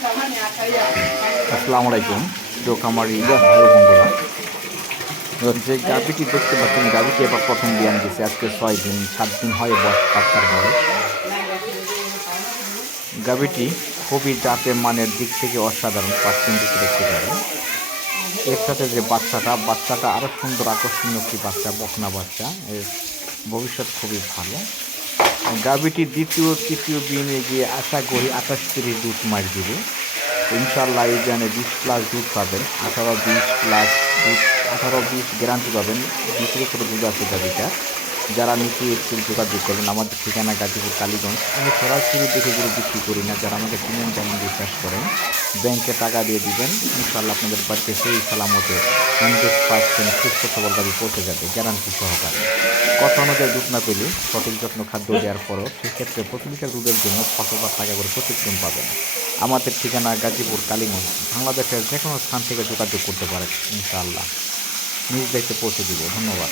আসসালামু আলাইকুম প্রিয় খামারি ভাই বন্ধুরা, যে গাভিটি দেখতে পাচ্ছেন, গাভিটি এবার প্রথম বিয়ান দিয়েছে। আজকে 6 দিন 7 দিন হয় বয়স, বাচ্চার বয়স। গাভিটি খুবই জাতের মানের দিক থেকে অসাধারণ, পার্সেন্টেজ দেখতে পারেন। এর সাথে যে বাচ্চাটা আরও সুন্দর আকর্ষণীয় একটি বাচ্চা, বকনা বাচ্চা। এর ভবিষ্যৎ খুবই ভালো। গাভিটি দ্বিতীয় তৃতীয় বিয়ানে গিয়ে আশা করি 28-30 দুধ মার দিবে ইনশাল্লাহ। এই বিয়ানে 20+ দুধ পাবেন, 18-20+ দুধ, 18-20 গ্যারান্টি পাবেন। 20-এর উপরে দুধ আছে গাভিটা। যারা নিচে একটু যোগাযোগ করবেন। আমাদের ঠিকানা গাজীপুর কালীগঞ্জ। আমি সরাসরি দেখে গরু বিক্রি করি না। যারা আমাকে চিনেন, যেমন বিশ্বাস করেন, ব্যাংকে টাকা দিয়ে দিবেন, ইনশাল্লাহ আপনাদের বাড়িতে সেই সালামতে 100% সুস্থ সবল গাভি পৌঁছে যাবে, গ্যারান্টি সহকারে। কথা অনুযায়ী দুধ না পেলে সঠিক যত্ন খাদ্য দেওয়ার পরও সেক্ষেত্রে প্রতি লিটার দুধের জন্য 5,000 টাকা করে প্রতিক্রম পাবেন। আমাদের ঠিকানা গাজীপুর কালীগঞ্জ। বাংলাদেশের যে কোনো স্থান থেকে যোগাযোগ করতে পারেন, ইনশাআল্লাহ নিজ দায়িত্বে পৌঁছে দিব। ধন্যবাদ।